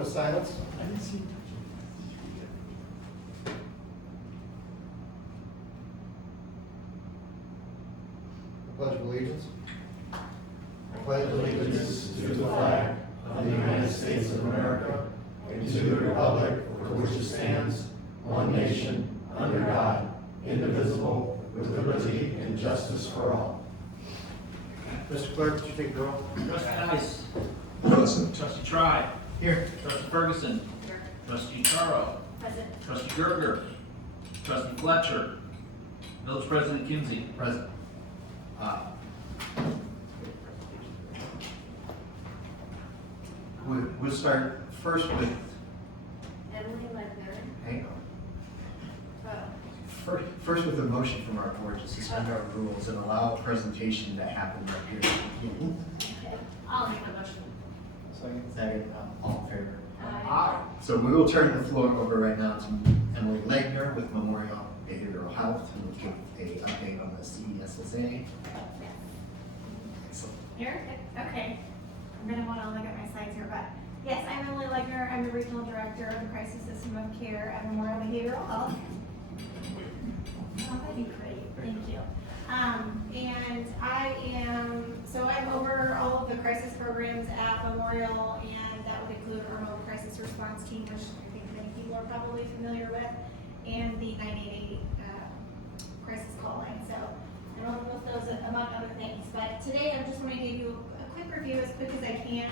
moment of silence. I didn't see. The Pledge of Allegiance. I pledge Allegiance to the flag of the United States of America and to the republic for which it stands, one nation, under God, indivisible, with liberty and justice for all. Mr. Clerk, would you take the roll? Trustee Nice. Present. Trustee Tribe. Here. Trustee Ferguson. Here. Trustee Charo. Present. Trustee Gerger. Trustee Fletcher. Village President Kinsey. Present. We'll start first with, Emily Ledner. hang on. Oh. First with a motion from our board to suspend our rules and allow a presentation to happen right here. Okay. I'll make a motion. Second, all in favor? Aye. So we will turn the floor over right now to Emily Legner with Memorial Behavioral Health, who will give an update on the CESSA. So, Here? Okay. I'm gonna wanna look at my slides here, but yes, I'm Emily Legner. I'm the Regional Director of the Crisis System of Care at Memorial Behavioral Health. Oh, that'd be great. Thank you. And I'm over all of the crisis programs at Memorial, and that would include our mobile crisis response team, which I think many people are probably familiar with, and the 988 crisis call line. So I'm over with those among other things. But today I just want to give you a quick review as quick as I can.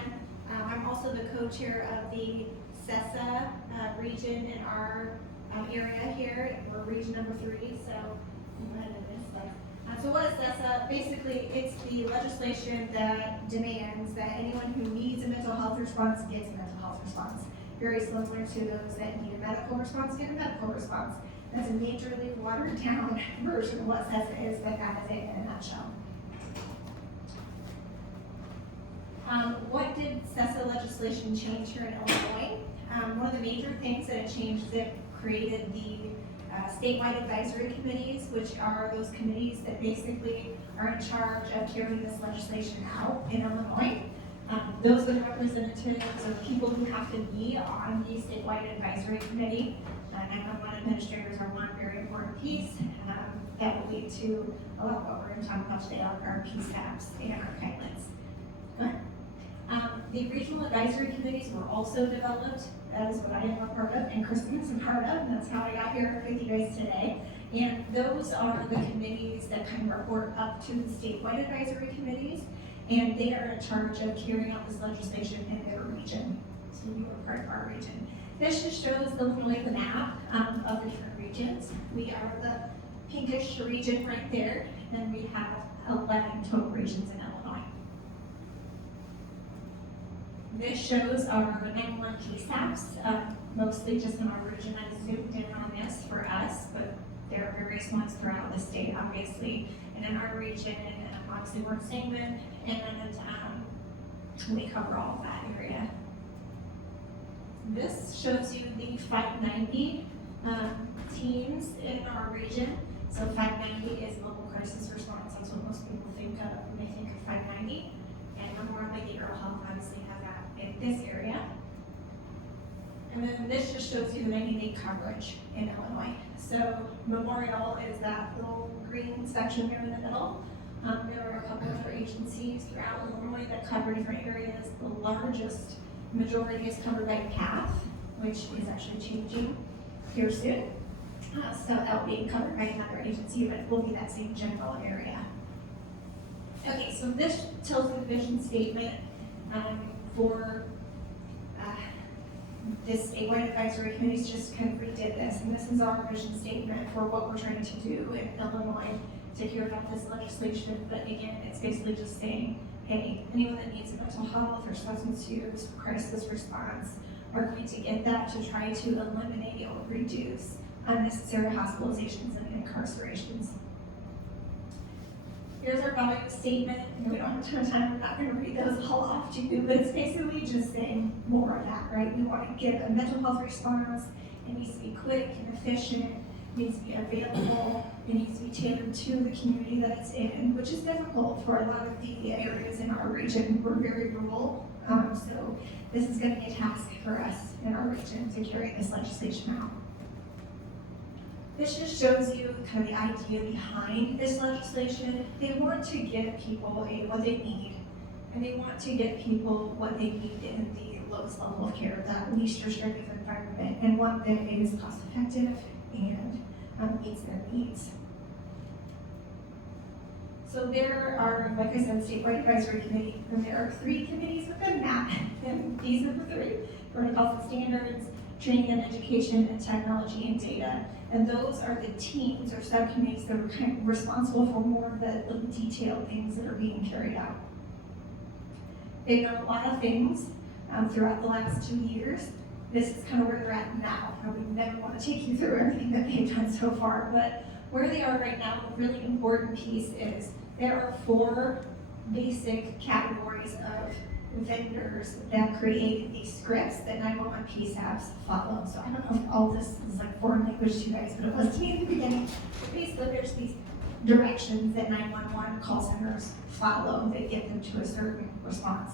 I'm also the co-chair of the CESSA region in our area here. We're region number 3, so I'm ahead of this. So what is CESSA? Basically, it's the legislation that demands that anyone who needs a mental health response gets a mental health response. Very similar to those that need a medical response get a medical response. That's a majorly watered down version of what CESSA is, but that is it in a nutshell. What did CESSA legislation change here in Illinois? One of the major things that it changed is it created the statewide advisory committees, which are those committees that basically are in charge of carrying this legislation out in Illinois. Those are the representatives or people who have to be on the statewide advisory committee. 911 administrators are one very important piece that will lead to a lot of what we're going to talk about today on our PSAPs and our guidelines. Go ahead. The regional advisory committees were also developed. That is what I am a part of, and Kristen is a part of, and that's how I got here with you guys today. And those are the committees that kind of report up to the statewide advisory committees, and they are in charge of carrying out this legislation in their region. So you are part of our region. This just shows the map of the different regions. We are the pinkish region right there, and we have 11 total regions in Illinois. This shows our 911 PSAPs, mostly just in our region. I zoomed in on this for us, but there are various ones throughout the state, obviously. And in our region, obviously we're in Sangamon, and we cover all of that area. This shows you the 590 teams in our region. So 590 is mobile crisis response. That's what most people think of when they think of 590. And Memorial Behavioral Health obviously has that in this area. And then this just shows you the 90-day coverage in Illinois. So Memorial is that little green section there in the middle. There are a couple other agencies throughout Illinois that cover different areas. The largest majority is covered by PATH, which is actually changing here soon. So that will be covered by another agency, but it will be that same general area. Okay, so this tells the vision statement for this statewide advisory committees. Just kind of redid this, and this is our vision statement for what we're trying to do in Illinois to hear about this legislation. But again, it's basically just saying, hey, anyone that needs a mental health or substance use crisis response are going to get that to try to eliminate or reduce unnecessary hospitalizations and incarcerations. Here's our value statement. We don't have a ton of time. We're not going to read those all off to you, but it's basically just saying more of that, right? We want to give a mental health response. It needs to be quick and efficient. It needs to be available. It needs to be tailored to the community that it's in, which is difficult for a lot of the areas in our region. We're very rural, so this is going to be a task for us session to carry this legislation out. This just shows you kind of the idea behind this legislation. They want to give people what they need, and they want to get people what they need in the lowest level of care, that least restrictive environment, and one that is cost effective and meets their needs. So there are, like I said, statewide advisory committee, and there are 3 committees within that, and these are the 3: protocols and standards, training and education, and technology and data. And those are the teams or subcommittees that are kind of responsible for more of the detailed things that are being carried out. They've done a lot of things throughout the last 2 years. This is kind of where they're at now. I would never want to take you through everything that they've done so far, but where they are right now, a really important piece is there are 4 basic categories of vendors that create these scripts that 911 PSAPs follow. So I don't know if all this is like foreign language to you guys, but it was to me in the beginning. But basically, there's these directions that 911 call centers follow that get them to a certain response.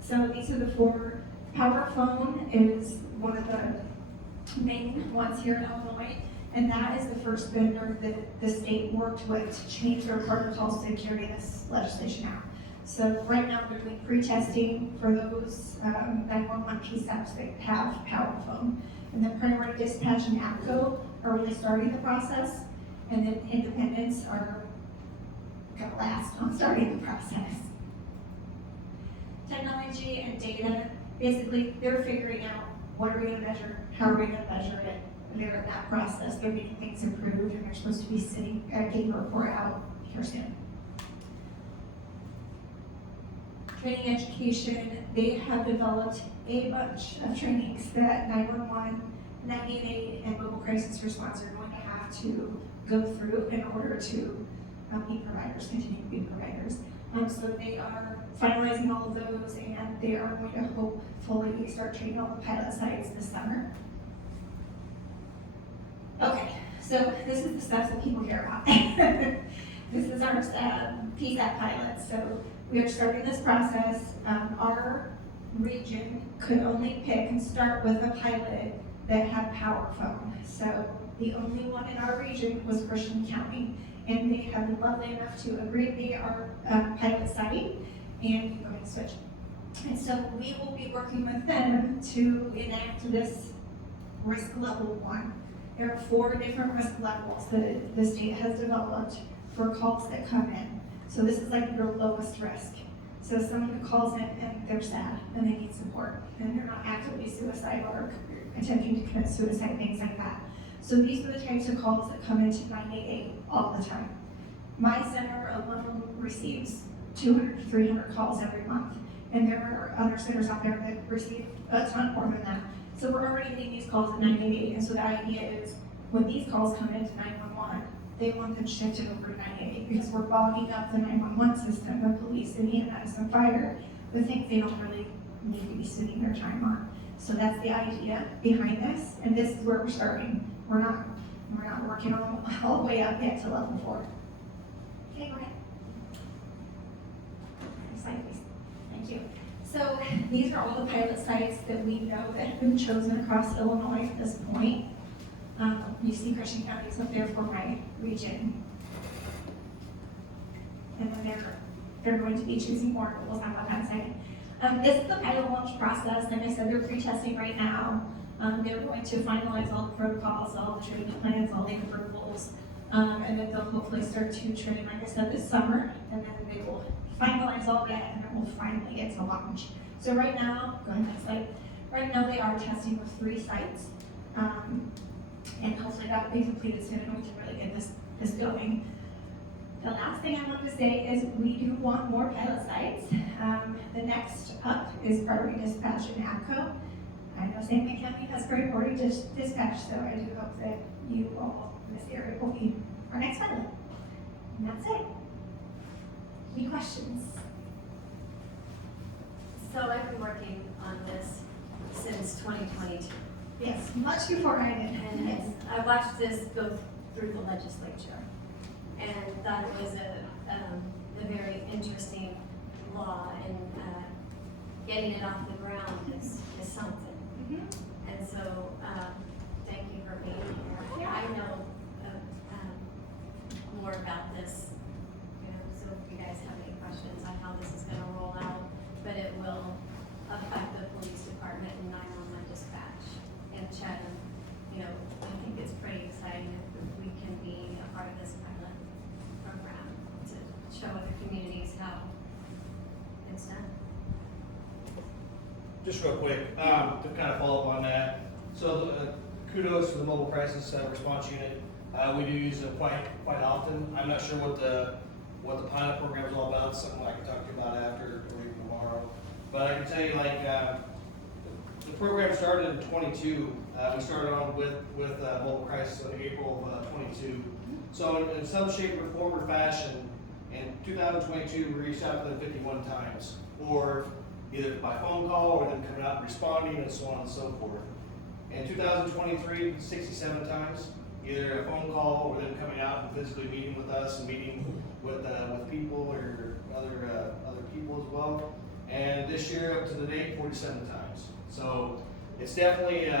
So these are the 4. Power phone is one of the main ones here in Illinois, and that is the first vendor that the state worked with to change their protocols to carry this legislation out. So right now they're doing pre-testing for those 911 PSAPs that have power phone. And then Priority Dispatch and APCO are really starting the process, and then independents are gonna last on starting the process. Technology and data, basically they're figuring out what are we gonna measure, how are we gonna measure it. And they're in that process, they're making things improved, and they're supposed to be getting a report out here soon. Training education, they have developed a bunch of trainings that 911, 988, and mobile crisis response are going to have to go through in order to be providers, continue to be providers. So they are finalizing all of those, and they are going to hopefully start training all the pilot sites this summer. Okay, so this is the stuff that people care about. This is our PSAP pilot. So we are starting this process. Our region could only pick and start with a pilot that had power phone. So the only one in our region was Christian County, and they have been lovely enough to agree to be our pilot site and go ahead and switch. And so we will be working with them to enact this risk level 1. There are 4 different risk levels that the state has developed for calls that come in. So this is like your lowest risk. So someone who calls in and they're sad and they need support and they're not actively suicidal or attempting to commit suicide, things like that. So these are the types of calls that come into 988 all the time. My center alone receives 200 to 300 calls every month. And there are other centers out there that receive a ton more than that. So we're already getting these calls at 988. And so the idea is when these calls come into 911, they want them shifted over to 988 because we're bogging up the 911 system, the police and EMS and fire, with things they don't really need to be spending their time on. So that's the idea behind this, and this is where we're starting. We're not working all the way up yet to level 4. Okay, go ahead. Next slide, please. Thank you. So these are all the pilot sites that we know that have been chosen across Illinois at this point. You see Christian County is up there for my region. And then they're going to be choosing more, but we'll talk about that in a second. This is the pilot launch process. Like I said, they're pre-testing right now. They're going to finalize all the protocols, all the training plans, all the approvals. And then they'll hopefully start to train, like I said, this summer. And then they will finalize all that, and then we'll finally get to launch. So right now, go ahead next slide. Right now they are testing with 3 sites. And hopefully that will be completed soon and we can really get this going. The last thing I want to say is we do want more pilot sites. The next up is Priority Dispatch and APCO. I know St. Clair County has Priority Dispatch, so I do hope that you all in this area will be our next pilot. And that's it. Any questions? So I've been working on this since 2022. Yes, much before I did. And I watched this go through the legislature and thought it was a very interesting law, and getting it off the ground is something. Mhm. And so Just real quick, to kind of follow up on that. So kudos to the mobile crisis response unit. We do use it quite often. I'm not sure what the pilot program is all about. It's something I can talk to you about after or even tomorrow. But I can tell you, like, the program started in 22. We started on with mobile crisis in April of 22. So in some shape or form or fashion, in 2022, we reached out to them 51 times, or either by phone call or them coming out and responding and so on and so forth. In 2023, 67 times, either a phone call or them coming out and physically meeting with us and meeting with people or other people as well. And this year, up to the date, 47 times. So it's definitely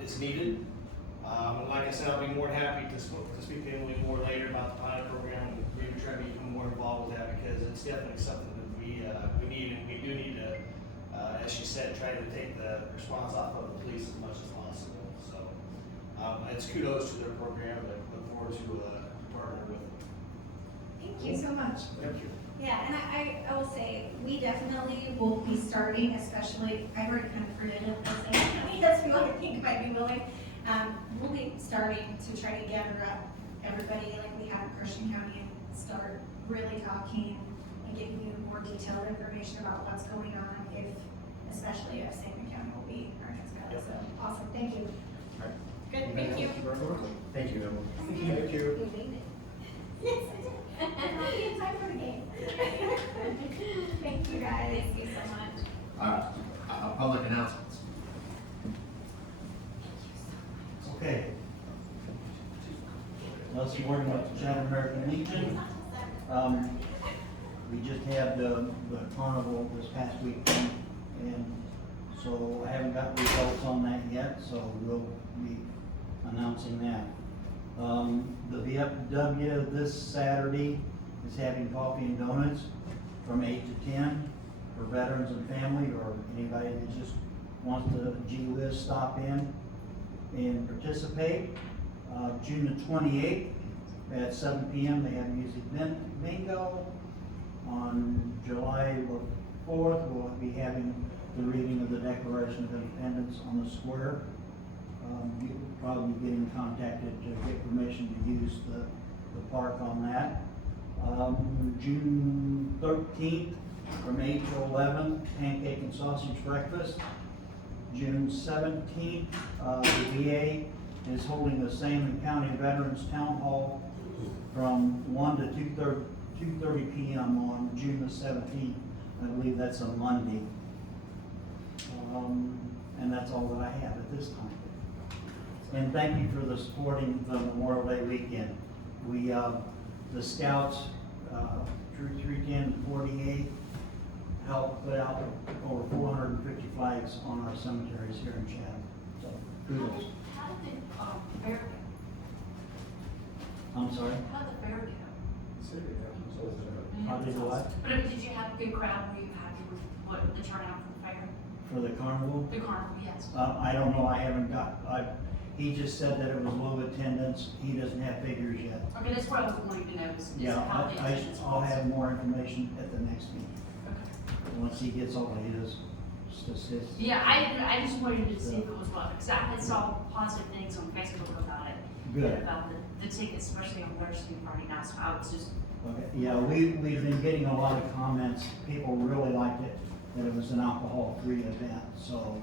it's needed. And like I said, I'll be more than happy to speak to Emily more later about the pilot program and maybe try to become more involved with that, because it's definitely something that we need, and we do need to, as she said, try to take the response off of the police as much as possible. So it's kudos to their program. I look forward to partnering with them. Thank you so much. Thank you. Yeah, and I will say, we definitely will be starting, especially, I've already kind of heard it of this, and yes, we I think might be willing. We'll be starting to try to gather up everybody like we have in Christian County and start really talking and giving you more detailed information about what's going on, especially if Sangamon County will be our next guy. So, awesome, thank you. Alright. Good, thank you. Thank you, Emily. Thank you. You made it. Yes, I did. And I'll be in time for the game. Thank you, guys. Thank you so much. Public announcements. Okay. Leslie Morgan with Chatham American Legion. We just had the carnival this past weekend, and so I haven't got results on that yet, so we'll be announcing that. The VFW this Saturday is having coffee and donuts from 8 to 10 for veterans and family, or anybody that just wants to gee whiz stop in and participate. June the 28th at 7 p.m. they have music bingo. On July the 4th, we'll be having the reading of the Declaration of Independence on the square. You'll probably be getting contacted to get permission to use the park on that. June 13th from 8 to 11, pancake and sausage breakfast. June 17th, the VA is holding the Sangamon County Veterans Town Hall from 1 to 2:30 p.m. on June the 17th. I believe that's a Monday. And that's all that I have at this time. And thank you for the supporting the Memorial Day weekend. We, the Scouts, Troop 310 48, helped put out over 450 flags on our cemeteries here in Chatham. So, kudos. How did the fair go? I'm sorry? How did the fair go? How did what? But I mean, did you have a good crowd? Were you happy with what the turnout for the fair? For the carnival? The carnival, yes. I don't know, I haven't got, he just said that it was low attendance. He doesn't have figures yet. Okay, that's what I was wanting to know is Yeah, how the attendance I'll was. have more information at the next meeting, Okay. once he gets all his statistics. Yeah, I just wanted to see if it was what, because I had saw positive things on Facebook about it. Good. About the tickets, especially on Thursday and Friday night, so I was just, Okay, yeah, we've been getting a lot of comments. People really liked it, that it was an alcohol-free event. So,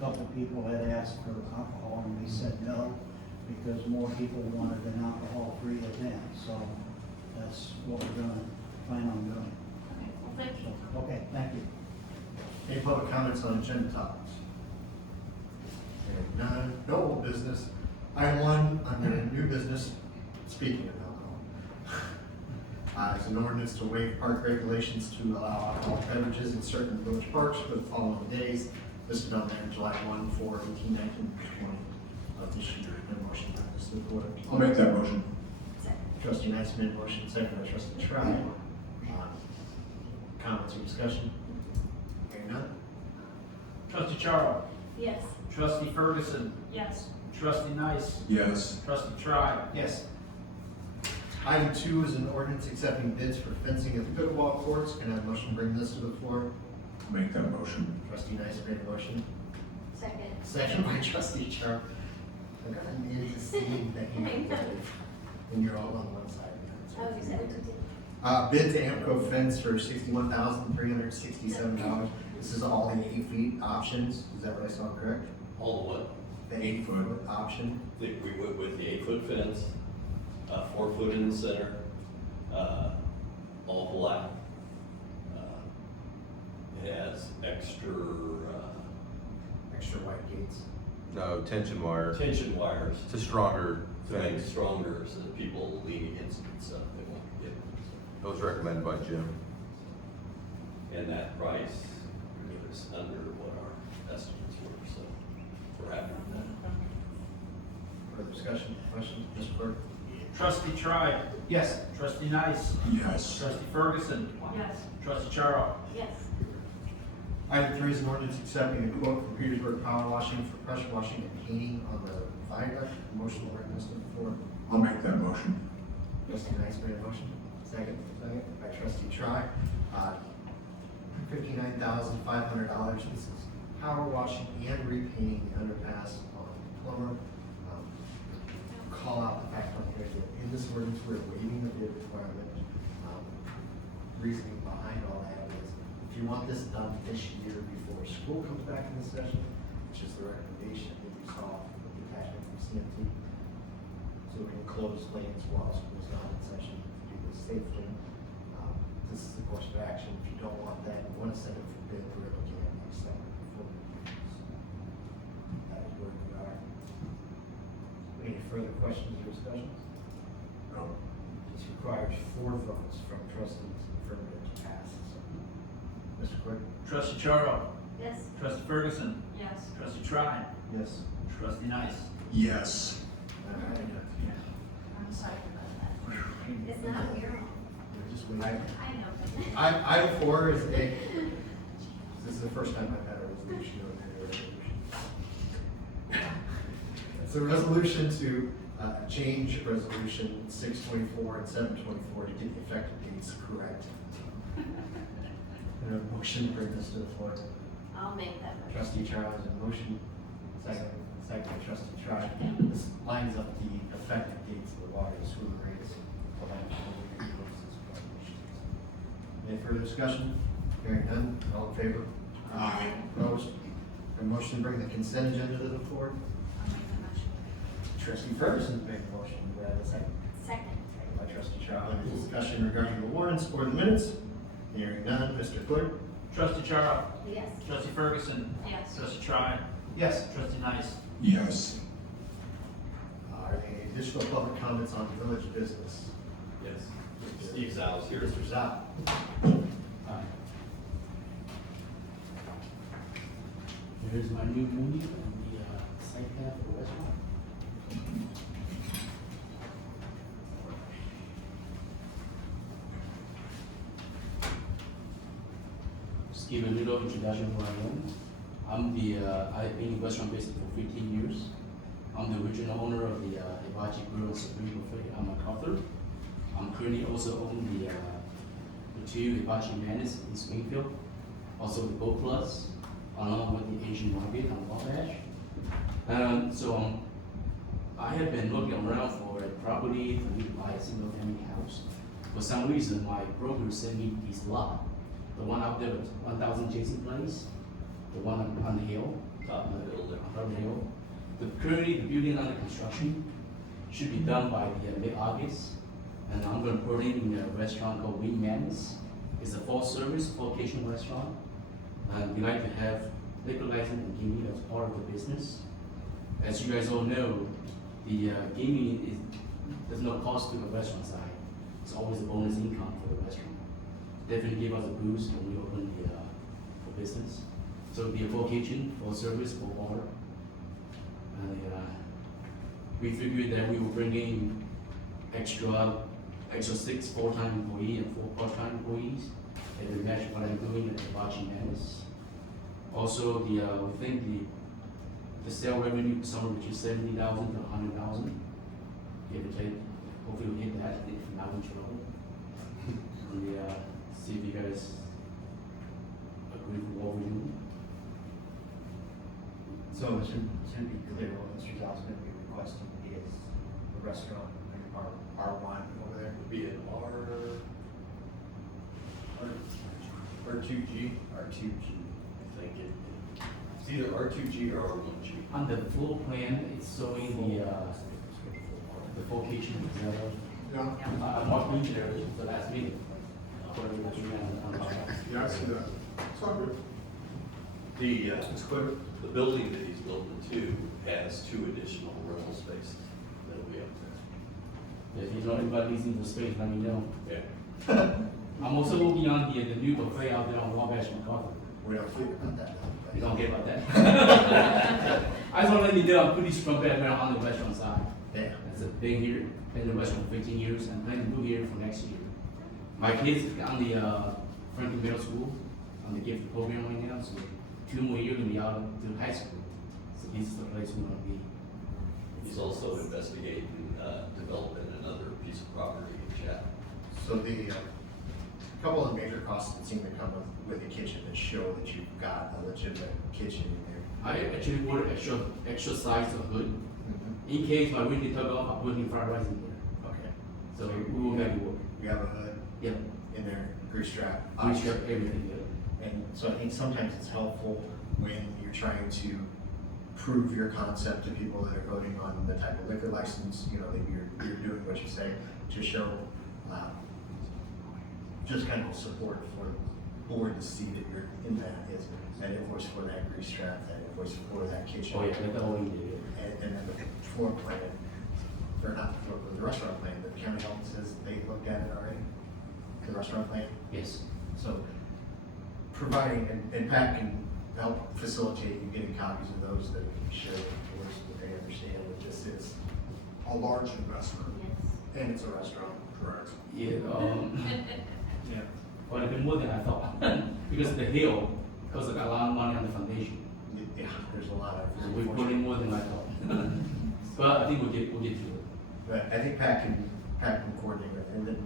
a couple of people had asked for alcohol, and we said no, because more people wanted an alcohol-free event. So, that's what we're gonna plan on doing. okay, well, thank you. So, okay, thank you. Any public comments on agenda topics? Hearing none, no old business. Item 1, under new business, speaking of alcohol. Is an ordinance to waive park regulations to allow alcohol beverages in certain village parks for the following days listed on there, July 1, 4, 18, 19, and 20 of this year. No motion by Mr. Board. I'll make that motion. Trustee Nice made a motion, second by Trustee Tribe. Comments or discussion? Hearing none? Trustee Charles. Yes. Trustee Ferguson. Yes. Trustee Nice. Yes. Trustee Tribe. Yes. Item 2 is an ordinance accepting bids for fencing at the pickleball courts. Can I have a motion to bring this to the floor? Make that motion. Trustee Nice made a motion. Second. Second by trustee Char. I've got an idiotic scene that you can when you're all on one side. Oh, you said it did. Bid to Amco Fence for $61,367. This is all the 8 feet options. Is that what I saw correct? All the what? The 8 foot. option. We went with the 8-foot fence, 4 foot in the center, all black. It has extra, Extra white gates. No, tension wire. tension wires It's a stronger to make it fence. stronger so that people lean against it and stuff, they won't get it. That was recommended by Jim. And that price is under what our estimates were, so we're happy with that. Further discussion, questions, Mr. Clerk? Trustee Tribe. Yes. Trustee Nice. Yes. Trustee Ferguson. Yes. Trustee Charo. Yes. Item 3 is an ordinance accepting a quote from Petersburg Power Washing for pressure washing and painting on the viaduct. Motion will bring this to the floor. I'll make that motion. Trustee Nice made a motion. Second by trustee Tribe. $59,500. This is power washing and repainting the underpass on Plummer. Call out the fact on here that in this ordinance, we're waiving the bid requirement. Reasoning behind all that is, if you want this done this year before school comes back in the session, which is the recommendation that you saw with the attachment from CMT, so we can close lanes while school's not in session, to do this safely. This is the course of action. If you don't want that, you want to send it for bid, we're looking at next summer before we do this. That is where we are. Any further questions or discussions? No. This requires 4 votes from trustees affirmative to pass. Mr. Clerk? Trustee Charo. Yes. Trustee Ferguson. Yes. Trustee Tribe. Yes. Trustee Nice. Yes. I'm sorry about that. It's not your fault. We're just waiting. I know. Item 4 is this is the first time I've had a resolution or any resolution. It's a resolution to change resolution 624 and 724 to get the effective dates correct. And a motion to bring this to the floor. I'll make that motion. Trustee Charles, a motion, second by trustee Tribe. This lines up the effective dates of the water and sewer rates. Any further discussion? Hearing none, all in favor? Aye. Opposed? A motion to bring the consent agenda to the floor. I'll make the motion. Trustee Ferguson made the motion. Do I have a second? Second. Second by trustee Charles. Any discussion regarding the warrants or the minutes? Hearing none, Mr. Clerk? Trustee Charo. Yes. Trustee Ferguson. Yes. Trustee Tribe. Yes. Trustee Nice. Yes. Are there any additional public comments on village business? Yes. Steve Zal's here. Mr. Zap. Here's my new movie on the site plan for the restaurant. Just give a little introduction of who I am. I've been in restaurant business for 15 years. I'm the original owner of the Hibachi Grill and Supreme Buffet on MacArthur. I'm currently also own the 2 Hibachi Madness in Springfield, also the Boat Plus, along with the Asian market on Wabash. I have been looking around for a property for me to buy a single family house. For some reason, my broker sent me this lot, the one out there at 1000 Jason Place, the one on the hill. Top of the hill there. On top of the hill. Currently, the building under construction should be done by the mid-August. And I'm gonna put in a restaurant called Wing Man's. It's a full service, full kitchen restaurant. And we like to have liquor license and gaming as part of the business. As you guys all know, the gaming there's no cost to the restaurant side. It's always a bonus income for the restaurant. Definitely give us a boost when we open the business. So it'll be a full kitchen, full service, full water. And we figured that we will bring in extra 6 full-time employees and 4 part-time employees. And we match what I'm doing at the Hibachi Madness. Also, we think the sale revenue somewhere between 70,000 to 100,000. Give or take. Hopefully we'll hit that if we're not in trouble. And see if you guys agree with what we do. So to be clear, what Mr. Zal's gonna be requesting is the restaurant, like R1 over there. Would be an R2G, R2G. I think it's either R2G or R1G. On the floor plan, it's showing the full kitchen, Yeah, I'm not reaching there the last meeting. According to what you ran on the contract. yeah, I see that. It's all good. The, It's clear. the building that he's building too has 2 additional rental spaces that'll be up If you know anybody leasing the space, let me know. there. Yeah. I'm also working on the new buffet out there on Wabash MacArthur. We don't think about that. You don't get about that. I just want to let you know, I'm pretty strong background on the restaurant side. Yeah. As a been here, been in the restaurant for 15 years, and plan to move here for next year. My kids on the Franklin Middle School, on the gift program right now, so 2 more years gonna be out to high school. So this is the place we wanna be. He's also investigating, developing another piece of property in Chapel. So the, couple of the major costs that seem to come with the kitchen that show that you've got a legitimate kitchen in there. I actually ordered extra size of hood. Mhm. In case my window tug off, I'm putting fried rice in there. Okay. So we will make it work. You have a hood Yep. in there, grease trap. We share everything, yeah. And so I think sometimes it's helpful when you're trying to prove your concept to people that are voting on the type of liquor license, you know, that you're doing what you say, to show, just kind of support for the board to see that you're in that, is that invoice for that grease trap, that invoice for that kitchen. Oh, yeah, that's all we did. And then the floor plan, or not the floor, the restaurant plan, the county health says they looked at it already, the restaurant plan. Yes. So providing, and Pat can help facilitate you getting copies of those that can share with the board so that they understand that this is A large investment. and it's a restaurant. Correct. Yeah, Yeah. but a bit more than I thought, because the hill costs a lot of money on the foundation. Yeah, there's a lot of. So we put in more than I thought. But I think we'll get to it. But I think Pat can coordinate with, and then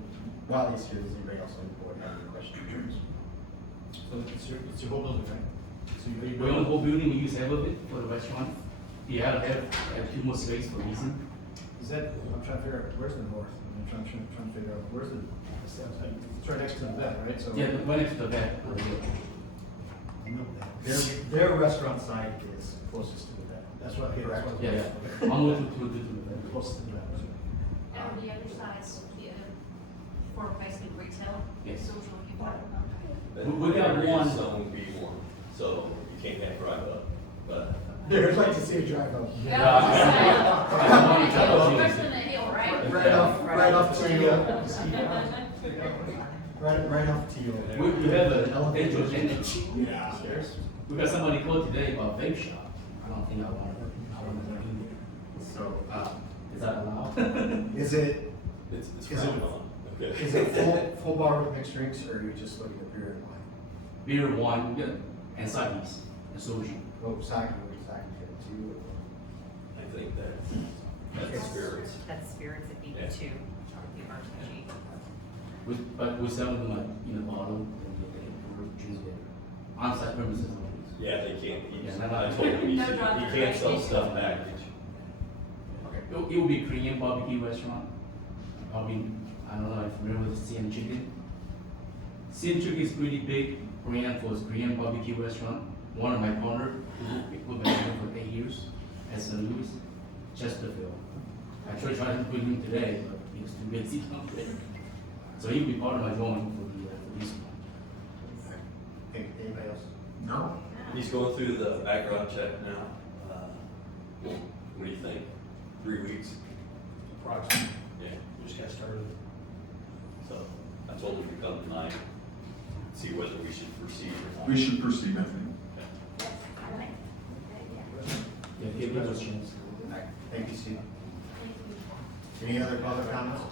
while he's here, does anybody else on the board have any questions? So it's your whole building, right? So you We own the whole building, we use half of it for the restaurant. We have 2 more space for reason. Is that, I'm trying to figure out, where's the north? I'm trying to figure out, where's the, it's right next to the vet, right? So. Yeah, right next to the back. Their restaurant side is closest to the vet. That's what, okay, that's what. Yeah, yeah. I'm looking to the back. Closest to the vet. And on the other side's for basically retail. Yes. So which one you want? We got Area one. is Zone B1, so you can't have drive up, but. I'd like to see a drive up. First in the hill, right? Right off Teal. Right off Teal. We have an elevator advantage. Yeah. We got somebody called today about vape shop. I don't think I want to do it. So, Is that allowed? is it, It's Is it- frowned on, okay. is it full bar with mixed drinks, or are you just looking at beer and wine? Beer, wine, we got, and sakis, and soju. Oh, sake too. I think that's spirits. That's spirits at Yeah. B2, the RTG. But we sell them like in a bottle, and they drink it. On-site premises always. Yeah, they can't, Yeah, I told him, he No said, drug you can't sell trafficking. stuff packaged. Okay. It will be Korean barbecue restaurant. Probably, I don't know if you're familiar with CM Chicken. CM Chicken is pretty big brand for Korean barbecue restaurant. One of my partner, who been there for 8 years, at St. Louis, Chesterfield. I tried to put him today, but he was too busy. So he'll be part of my drawing for this one. Anybody else? No. He's going through the background check now. What do you think? 3 weeks? Approximately. Yeah. We just got started. So I told him to come tonight, see whether we should proceed or not. We should proceed, I think. Yeah, give us a chance. Thank you, Steve. Any other public comments?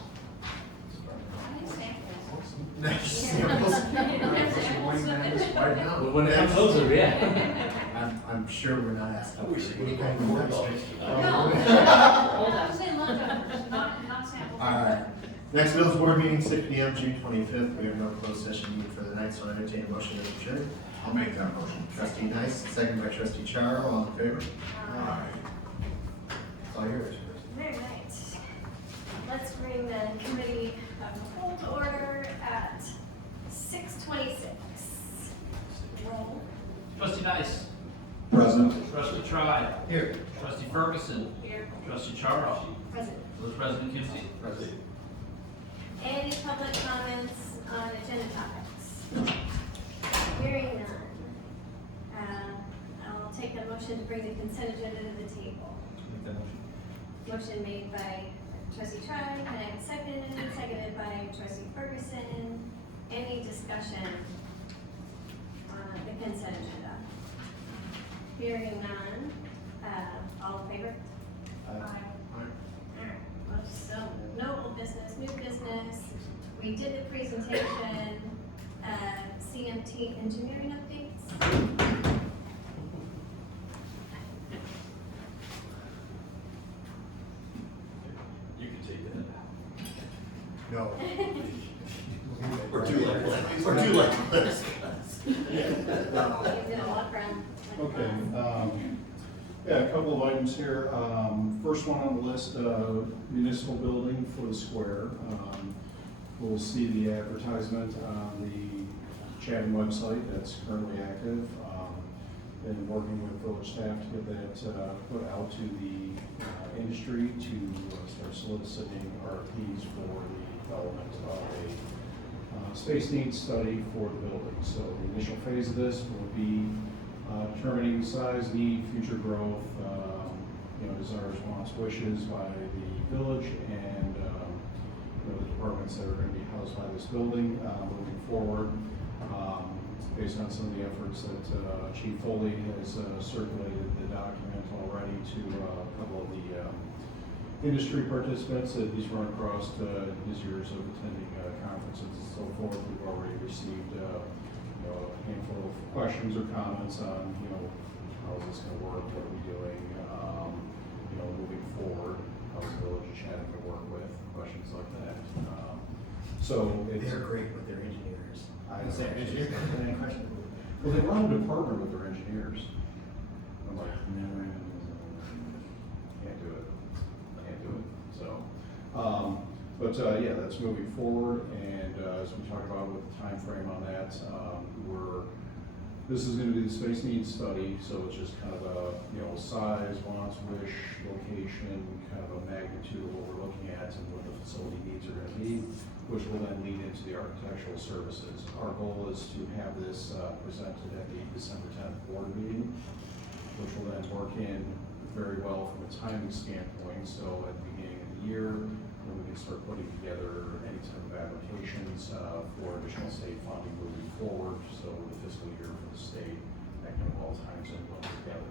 Right now. When it comes closer, yeah. I'm sure we're not asking. I wish for we any could kind of afford extra. those. No, I'm saying lunch hours, not samples. All right, Next village board meeting, 6 p.m., June 25th. We have no closed session needed for the night, so I entertain a motion to adjourn. I'll make that motion. Trustee Nice, second by trustee Charo, all in favor? Aye. It's all yours. Very nice. Let's bring the committee of the whole to order at 6:26. Roll. Trustee Nice. Present. Trustee Tribe. Here. Trustee Ferguson. Here. Trustee Charo. Present. Village President Kimsey. Present. Any public comments on agenda topics? Hearing none. I'll take a motion to bring the consent agenda to the table. Motion made by trustee Tribe, and I have a second, seconded by trustee Ferguson. Any discussion on the consent agenda? Hearing none. All in favor? Alright, well, so, no old business, new business. We did the presentation, CMT engineering updates. You can take that. No. We're too late. We're too late. You're gonna walk around. like Okay, that. yeah, a couple of items here. First one on the list, municipal building for the square. We'll see the advertisement on the Chatham website that's currently active. Been working with village staff to get that put out to the industry to start soliciting RFPs for the development of a space needs study for the building. So the initial phase of this will be determining size, need, future growth, desires, wants, wishes by the village and the departments that are going to be housed by this building moving forward. Based on some of the efforts that Chief Foley has circulated the document already to a couple of the industry participants that he's run across his years of attending conferences and so forth. We've already received a handful of questions or comments on, how is this going to work, what are we doing, moving forward, how's the village of Chatham to work with, questions like that. They're great with their engineers. I Is there engineers? Any question? Well, they want them to partner with their engineers. I'm like, no, can't do it. So, yeah, that's moving forward, and as we talked about with the time frame on that, this is gonna be the space needs study, so it's just kind of a, size, wants, wish, location, kind of a magnitude of what we're looking at and what the facility needs are gonna be, which will then lead into the architectural services. Our goal is to have this presented at the December 10th board meeting, which will then work in very well from a timing standpoint. So at the beginning of the year, when we can start putting together any type of applications for additional state funding moving forward. So the fiscal year for the state, that kind of all times and well together.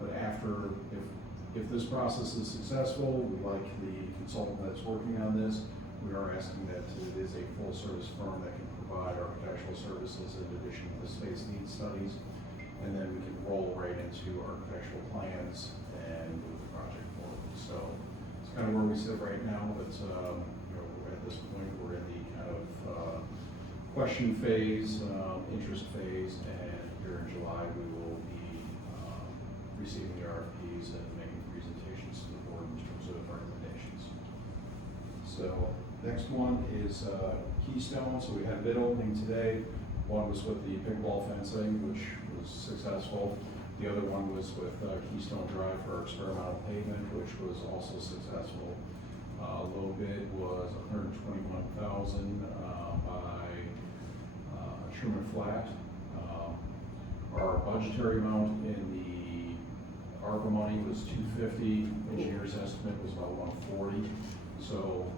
But after, if this process is successful, we like the consultant that's working on this. We are asking that it is a full-service firm that can provide architectural services in addition to the space needs studies. And then we can roll right into architectural plans and move the project forward. So it's kind of where we sit right now, but at this point, we're in the kind of question phase, interest phase, and here in July, we will be receiving the RFPs and making presentations to the board in terms of recommendations. So next one is Keystone. So we had a bid opening today. One was with the pickleball fencing, which was successful. The other one was with Keystone Drive for our experimental pavement, which was also successful. Low bid was $121,000 by Truman Flat. Our budgetary amount in the ARPA money was $250. Engineer's estimate was about $140. So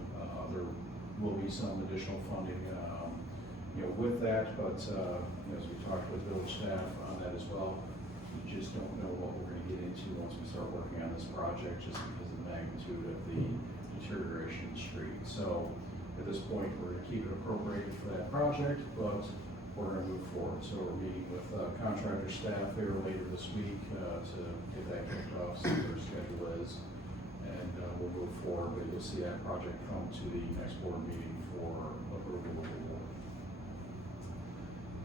there will be some additional funding with that, but as we talked with village staff on that as well, we just don't know what we're going to get into once we start working on this project, just because of the magnitude of the deterioration in the street. So at this point, we're going to keep it appropriated for that project, but we're going to move forward. So we're meeting with contractor staff here later this week to get that kicked off, see what their schedule is, and we'll move forward, but you'll see that project come to the next board meeting for approval of award.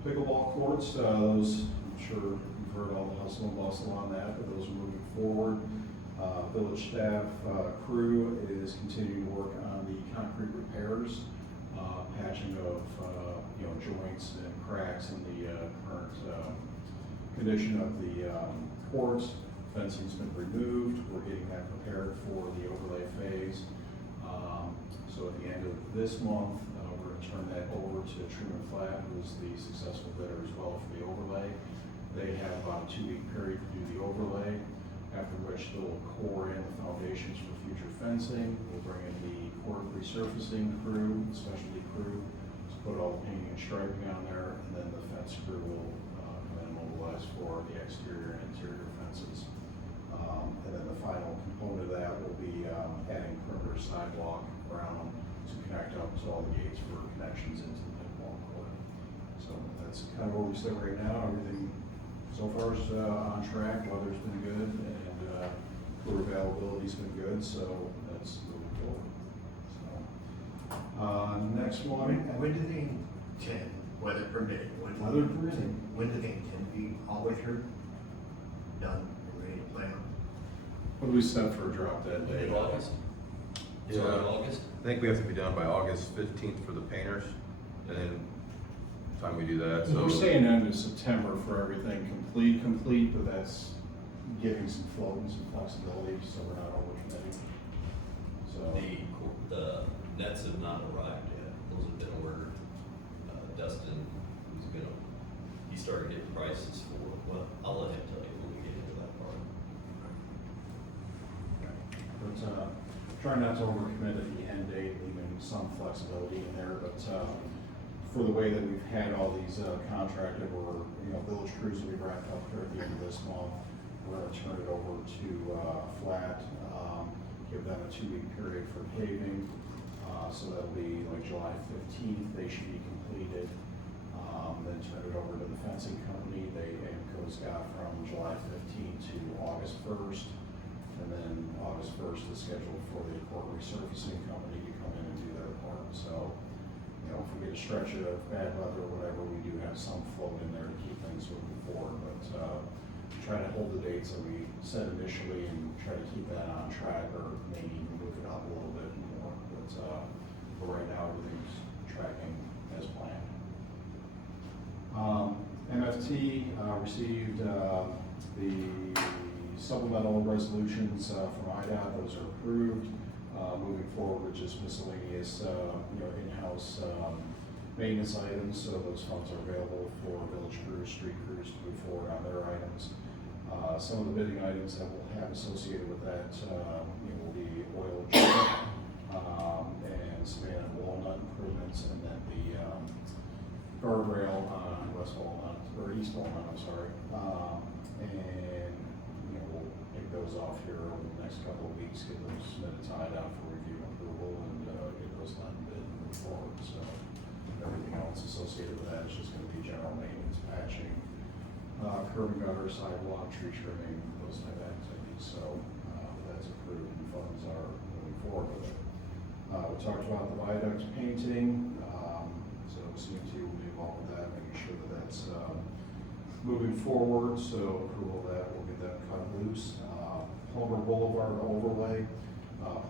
Pickleball courts, those, I'm sure you've heard all the hustle and bustle on that, but those are moving forward. Village staff crew is continuing to work on the concrete repairs, patching of joints and cracks in the current condition of the courts. Fencing's been removed. We're getting that prepared for the overlay phase. So at the end of this month, we're going to turn that over to Truman Flat, who is the successful bidder as well for the overlay. They have about a 2-week period to do the overlay, after which they'll core in the foundations for future fencing. We'll bring in the court resurfacing crew, specialty crew, to put all the painting and striping on there, and then the fence crew will come in and mobilize for the exterior and interior fences. And then the final component of that will be adding perimeter sidewalk around them to connect up to all the gates for connections into the pickleball court. So that's kind of where we sit right now. Everything so far is on track. Weather's been good, and crew availability's been good, so that's moving forward. So, next one. When do they intend, weather permitting? Weather permitting. When do they intend to be all the way through? Done and ready to play on? What do we set for a drop dead date? August? Yeah. August? I think we have to be done by August 15th for the painters, and then time we do that, so. We're saying end of September for everything complete, but that's giving some float and some flexibility, so we're not overcommitting. So. The nets have not arrived yet. Those have been ordered. Dustin, he started getting prices for, well, I'll let him tell you when we get into that part. But try not to overcommit at the end date, leaving some flexibility in there, but for the way that we've had all these contracted, or village crews will be wrapped up here at the end of this month. We're going to turn it over to Flat, give them a 2-week period for paving, so that'll be like July 15th. They should be completed. Then turn it over to the fencing company. AMCO's got from July 15th to August 1st, and then August 1st is scheduled for the court resurfacing company to come in and do their part. So, if we get a stretch of bad weather or whatever, we do have some float in there to keep things moving forward. But try to hold the dates that we set initially and try to keep that on track, or maybe even move it up a little bit more. But for right now, everything's tracking as planned. MFT received the supplemental resolutions from IDOT. Those are approved. Moving forward with just miscellaneous, in-house maintenance items, so those funds are available for village crews, street crews to move forward on their items. Some of the bidding items that we'll have associated with that will be oil change, and Savannah Walnut improvements, and then the guardrail on West Walnut, or East Walnut, I'm sorry. And we'll pick those off here over the next couple of weeks, get those submitted to IDOT for review and approval, and get those done and bid and move forward. So everything else associated with that is just going to be general maintenance, patching, curb and gutter, sidewalk, tree trimming, those type of activities. So that's approved, and funds are moving forward with it. We talked about the viaduct painting, so CMT will be involved with that, making sure that that's moving forward. So approval of that, we'll get that cut loose. Palmer Boulevard overlay,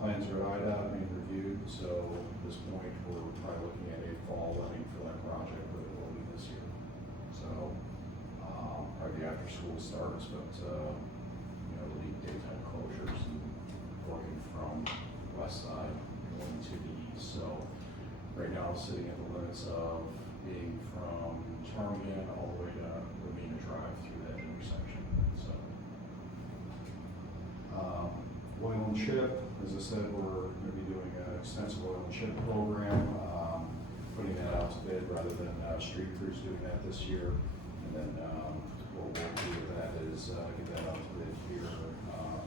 plans are at IDOT being reviewed, so at this point, we're probably looking at a fall letting for that project, but it will be this year. So, probably after school starts, but, there'll be daytime closures and working from west side going to the east. So, right now, it's sitting at the limits of being from Ptarmigan all the way to Ravina Drive through that intersection, so. Oil and chip, as I said, we're going to be doing an extensive oil and chip program, putting that out to bid rather than street crews doing that this year. And then what we'll do with that is get that out to bid here,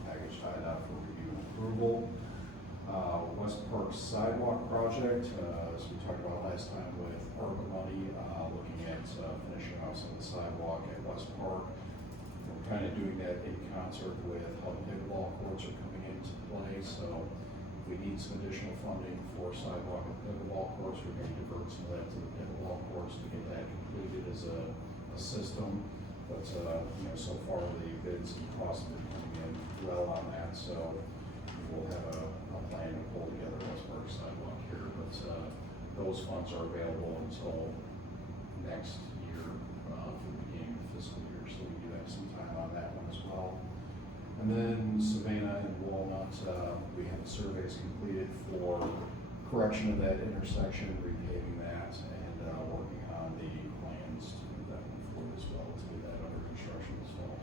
package tied out for review and approval. West Park Sidewalk Project, as we talked about last time with ARPA money, looking at finishing off some of the sidewalk at West Park. We're kind of doing that in concert with how the pickleball courts are coming into play. space, so if we need some additional funding for sidewalk and pickleball courts, we're going to divert some of that to the pickleball courts to get that completed as a system. But, you know, so far the bids and costs have been coming in well on that, so we'll have a plan to pull together Westburg sidewalk here. But, those funds are available until next year, for the beginning of the fiscal year, so we do have some time on that one as well. And then Savannah and Walnut, we have the surveys completed for correction of that intersection, repaving that, and, working on the plans to move that one forward as well, to get that under construction this fall.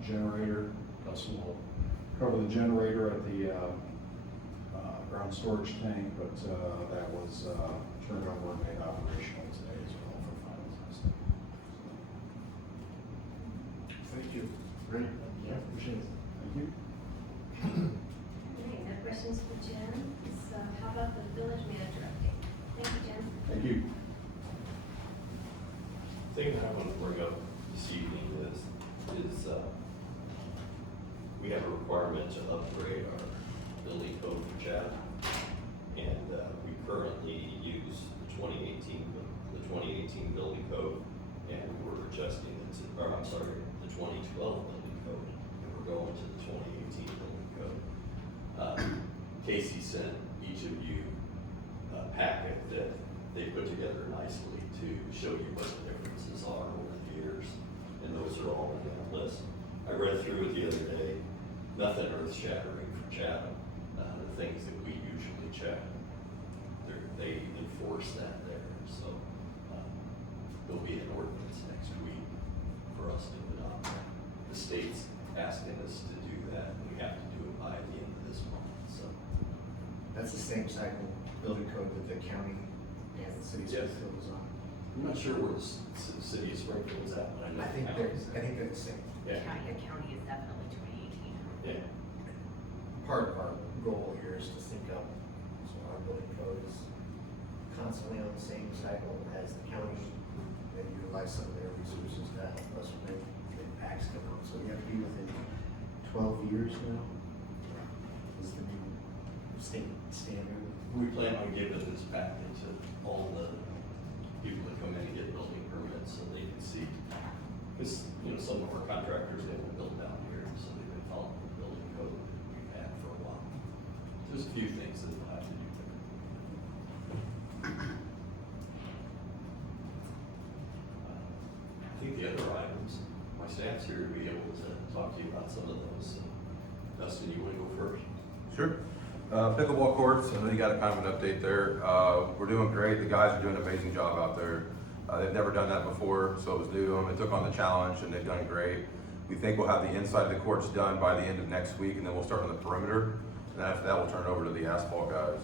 Generator, Dustin will cover the generator at the, ground storage tank, but, that was, turned over and made operational today as well for final testing. Thank you. Great. Yeah, appreciate it. Thank you. Okay, no questions for Jim, so how about the village manager update? Thank you, Jim. Thank you. Thing that I want to bring up this evening is we have a requirement to upgrade our building code for Chatham. And we currently use the 2018 building code, and we're adjusting it to, or I'm sorry, the 2012 building code, and we're going to the 2018 building code. Casey sent each of you a packet that they put together nicely to show you what the differences are over the years, and those are all in that list. I read through it the other day, nothing earth-shattering for Chatham. The things that we usually check, they enforce that there, so there'll be an ordinance next week for us to adopt. The state's asking us to do that, and we have to do it by the end of this month, so. That's the same cycle building code that the county and the city of Yes. Springfield is on. I'm not sure where the city of Springfield is at, but I know. I think they're the same. Yeah. County is definitely 2018. Yeah. Part of our goal here is to sync up, so our building code is constantly on the same cycle as the county, and utilize some of their resources to help us when impacts come up. So we have to be within 12 years now, is the new state standard. We plan on giving this packet to all the people that come in and get building permits, so they can see. Because, you know, some of our contractors, they will build down here, so they've been following the building code that we've had for a while. There's a few things that we'll have to do there. I think the other items, my staff's here to be able to talk to you about some of those. Dustin, you want to go first? Sure. Pickleball courts, I know you got a kind of an update there. We're doing great. The guys are doing an amazing job out there. They've never done that before, so it was new to them. They took on the challenge and they've done great. We think we'll have the inside of the courts done by the end of next week, and then we'll start on the perimeter. And then after that, we'll turn it over to the asphalt guys.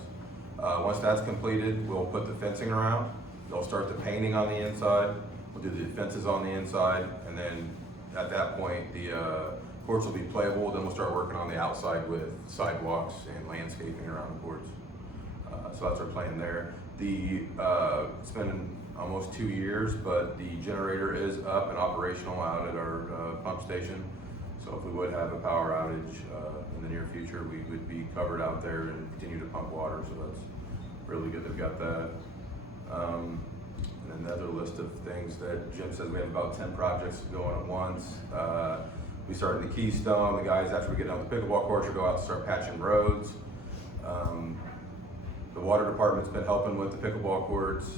Once that's completed, we'll put the fencing around. They'll start the painting on the inside. We'll do the fences on the inside, and then at that point, the courts will be playable. Then we'll start working on the outside with sidewalks and landscaping around the courts. So that's our plan there. It's been almost 2 years, but the generator is up and operational out at our pump station. So if we would have a power outage in the near future, we would be covered out there and continue to pump water. So that's really good. They've got that. And another list of things that Jim says we have about 10 projects going at once. We started the Keystone. The guys, after we get done with the pickleball courts, will go out and start patching roads. The water department's been helping with the pickleball courts,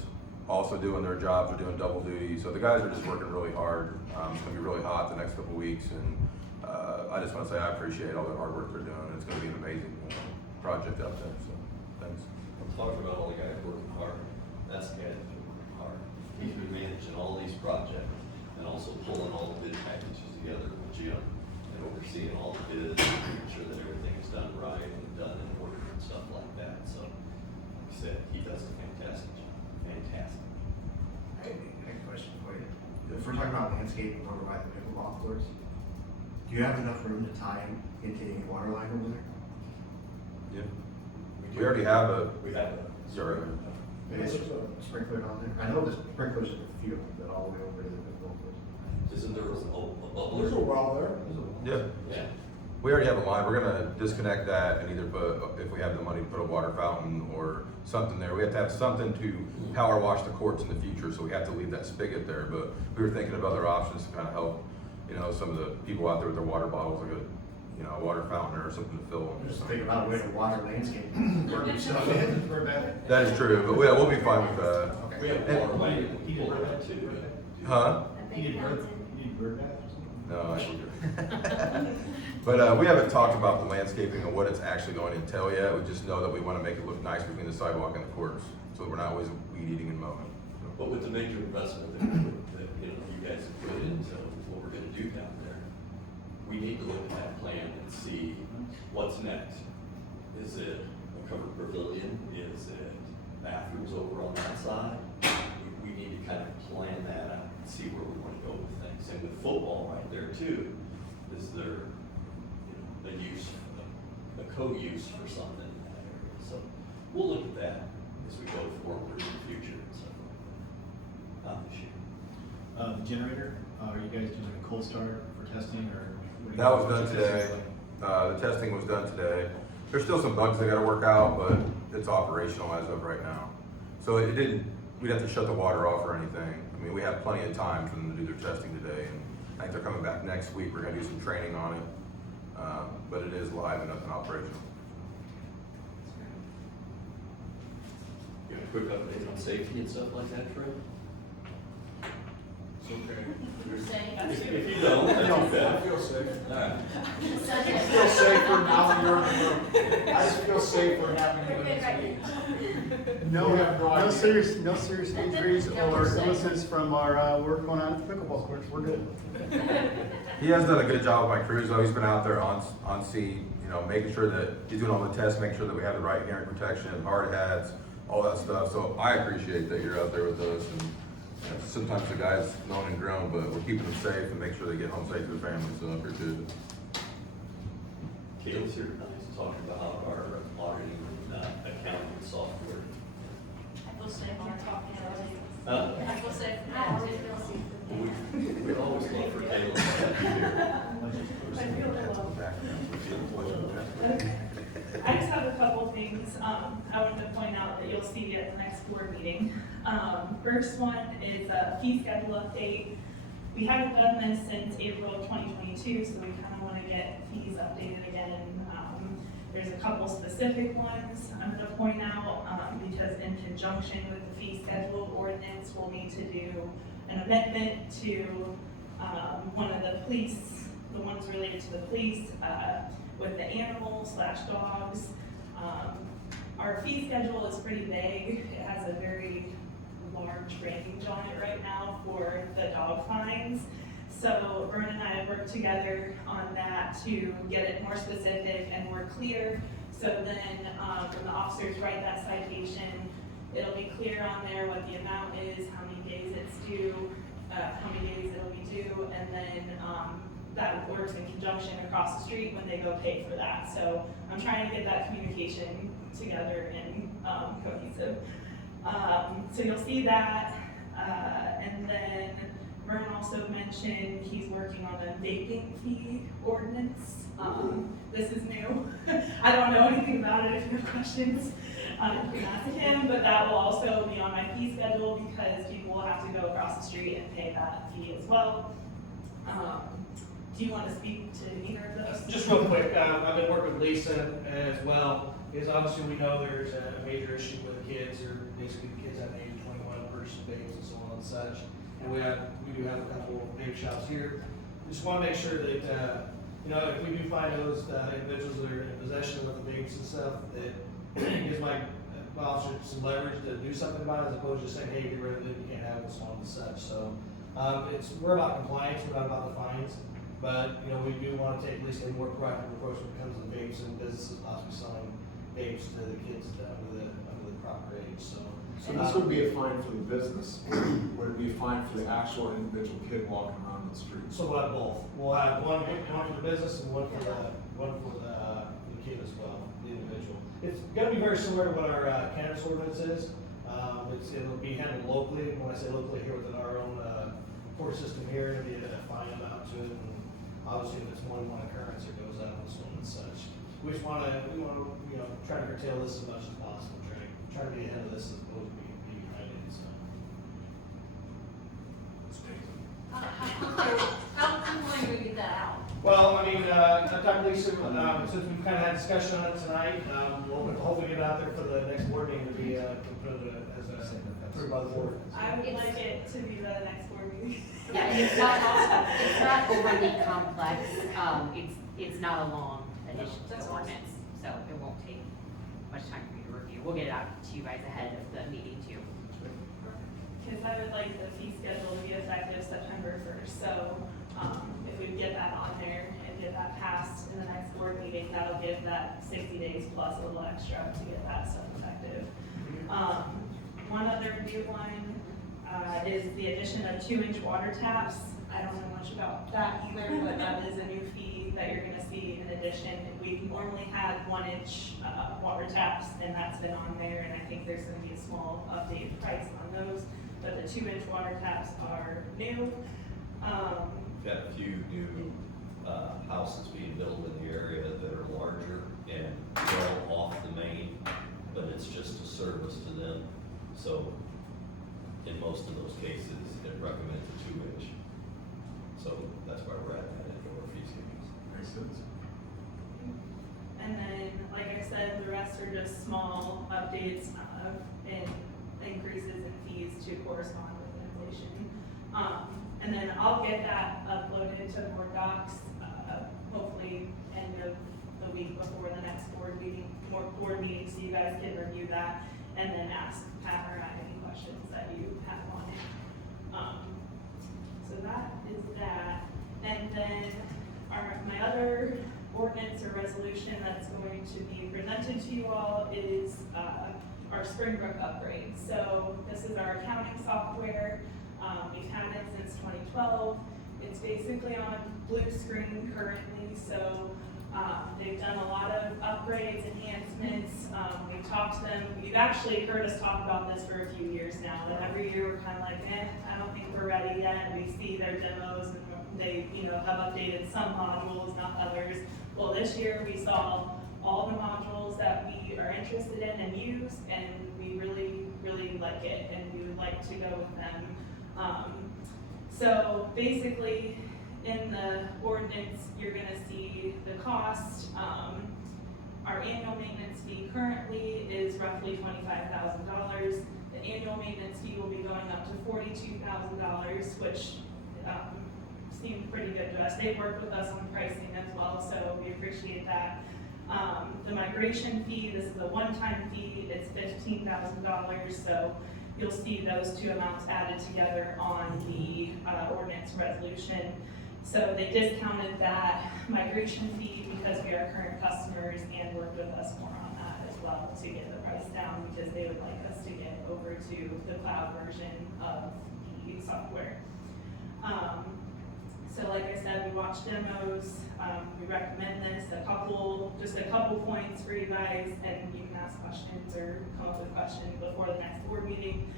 also doing their jobs. They're doing double duty. So the guys are just working really hard. It's gonna be really hot the next couple weeks, and I just want to say I appreciate all the hard work they're doing. It's going to be an amazing project out there. So thanks. I'm talking about all the guys working hard. That's the guy that's been working hard. He's been managing all these projects and also pulling all the bid packages together with Jim and overseeing all the bids, making sure that everything is done right and done in order and stuff like that. So, like I said, he does a fantastic job. Fantastic. I have a question for you. If we're talking about landscaping over by the pickleball courts, do you have enough room to tie into any water line over there? Yeah. We already have We have a. Sorry. Is there a sprinkler on there? I know the sprinklers in the field, but all the way over to the pickleball courts. Isn't there a There's a well there. Yeah. Yeah. We already have a line, we're gonna disconnect that and either put, if we have the money, put a water fountain or something there. We have to have something to power wash the courts in the future, so we have to leave that spigot there. But we were thinking of other options to kind of help, you know, some of the people out there with their water bottles, like a, you know, a water fountain or something to fill them. Just think about a way to water landscaping, work yourself in. That is true, but we'll be fine with that. We have water line people that too. Huh? A big fountain. No, I should. But we haven't talked about the landscaping and what it's actually going to entail yet. We just know that we want to make it look nice between the sidewalk and the courts, so we're not always weed eating and mowing. But with the major investment that, you know, you guys have put into what we're gonna do down there, we need to look at that plan and see what's next. Is it a covered pavilion? Is it bathrooms over on that side? We need to kind of plan that out and see where we wanna go with things. And with football right there too, is there, you know, a use, a co-use for something in that area? So we'll look at that as we go forward in the future and so forth. Not this year. The generator, are you guys doing a cold start for testing or? what do you That was guys- done today. The testing was done today. There's still some bugs they gotta work out, but it's operational as of right now. So it didn't, we'd have to shut the water off or anything. I mean, we have plenty of time for them to do their testing today, and I think they're coming back next week. We're gonna do some training on it. But it is live and up and operational. You have a quick update on safety and stuff like that, Fred? You're saying. If you don't, that's too bad. I feel safe. All right. I feel safer now that you're in the room. I just feel safer having you in this meeting. No, You have no idea. no serious injuries or illnesses from our work going on at the pickleball courts. We're good. He has done a good job with my crews, though. He's been out there on scene, you know, making sure that he's doing all the tests, making sure that we have the right hearing protection, hard hats, all that stuff. So I appreciate that you're out there with us. And you know, sometimes the guys moan and groan, but we're keeping them safe and make sure they get home safe to their families. So I appreciate it. Kayla's here tonight to talk about our auditing and accounting software. I feel safe when I'm talking to you. Huh? I feel safe. I always feel safe. We always look for Kayla to have you here. I just have a couple things, I wanted to point out that you'll see at the next board meeting. First one is a fee schedule update. We haven't done this since April of 2022, so we kind of want to get fees updated again. There's a couple specific ones I'm going to point out, because in conjunction with the fee schedule ordinance, we'll need to do an amendment to one of the police, the ones related to the police, with the animals / dogs. Our fee schedule is pretty vague. It has a very large range on it right now for the dog fines. So Vern and I have worked together on that to get it more specific and more clear. So then when the officers write that citation, it'll be clear on there what the amount is, how many days it's due, how many days it'll be due, and then that works in conjunction across the street when they go pay for that. So I'm trying to get that communication together and cohesive. So you'll see that, and then Vern also mentioned he's working on a vaping fee ordinance. This is new. I don't know anything about it. If you have questions, you can ask him, but that will also be on my fee schedule because people will have to go across the street and pay that fee as well. Do you want to speak to either of those? Just real quick, I've been working with Lisa as well, because obviously we know there's a major issue with kids, or basically kids at the age of 21 purchase vapes and so on and such. And we do have a couple of vape shops here. We just want to make sure that, you know, if we do find those individuals that are in possession of the vapes and stuff, that gives my officer some leverage to do something about it, as opposed to just saying, hey, get rid of it, you can't have it, so on and such. So we're about compliance, we're not about the fines. But, you know, we do want to take at least a more proactive approach when it comes to vapes and businesses possibly selling vapes to the kids under the proper age, so. So this would be a fine for the business, would it be a fine for the actual individual kid walking around the street? So we'll have both. We'll have one for the business and one for the kid as well, the individual. It's gonna be very similar to what our cannabis ordinance is. It'll be handled locally. When I say locally, here within our own court system here, it'll be a fine amount to it. obviously if it's more than one occurrence, it goes up and so on and such. We wanna, you know, try to curtail this as much as possible, try to be ahead of this as opposed to be behind it, so. I'm going to get that out. Well, I mean, Dr. Lisa, since we've kind of had discussion on it tonight, we'll hopefully get it out there for the next board meeting to be, put it as a, approved by the board. I would like it to be the next board meeting. Yeah, and it's not overly complex, it's not a long addition to the ordinance, so it won't take much time for you to review. We'll get it out to you guys ahead of the meeting too. Because I would like the fee schedule to be effective September 1st, so, if we get that on there and get that passed in the next board meeting, that'll give that 60 days plus a little extra to get that stuff effective. One other new one, is the addition of 2-inch water taps. I don't know much about that either, but that is a new fee that you're gonna see in addition. We normally had 1-inch, water taps, and that's been on there, and I think there's gonna be a small updated price on those, but the 2-inch water taps are new. We've had a few new, houses being built in the area that are larger and well off the main, but it's just a service to them. So in most of those cases, it recommends a 2-inch. So that's why we're at that indoor fee schedules. Makes sense. And then, like I said, the rest are just small updates, and increases in fees to correspond with inflation. And then I'll get that uploaded to Board Docs, hopefully end of the week before the next board meeting, so you guys can review that and then ask Pat or I any questions that you have on it. So that is that. And then my other ordinance or resolution that's going to be presented to you all is our Springbrook upgrade. So this is our accounting software. We've had it since 2012. It's basically on a blue screen currently, so they've done a lot of upgrades, enhancements. We've talked to them. You've actually heard us talk about this for a few years now, and every year we're kind of like, I don't think we're ready yet. We see their demos, and they, have updated some modules, not others. Well, this year we saw all the modules that we are interested in and use, and we really, really like it, and we would like to go with them. So basically, in the ordinance, you're gonna see the cost. Our annual maintenance fee currently is roughly $25,000. The annual maintenance fee will be going up to $42,000, which seemed pretty good to us. They've worked with us on pricing as well, so we appreciate that. The migration fee, this is a one-time fee, it's $15,000, so you'll see those two amounts added together on the ordinance resolution. So they discounted that migration fee because we are current customers and worked with us more on that as well to get the price down, because they would like us to get over to the cloud version of the software. So like I said, we watched demos, we recommend this, just a couple points for you guys, and you can ask questions or come up with questions before the next board meeting.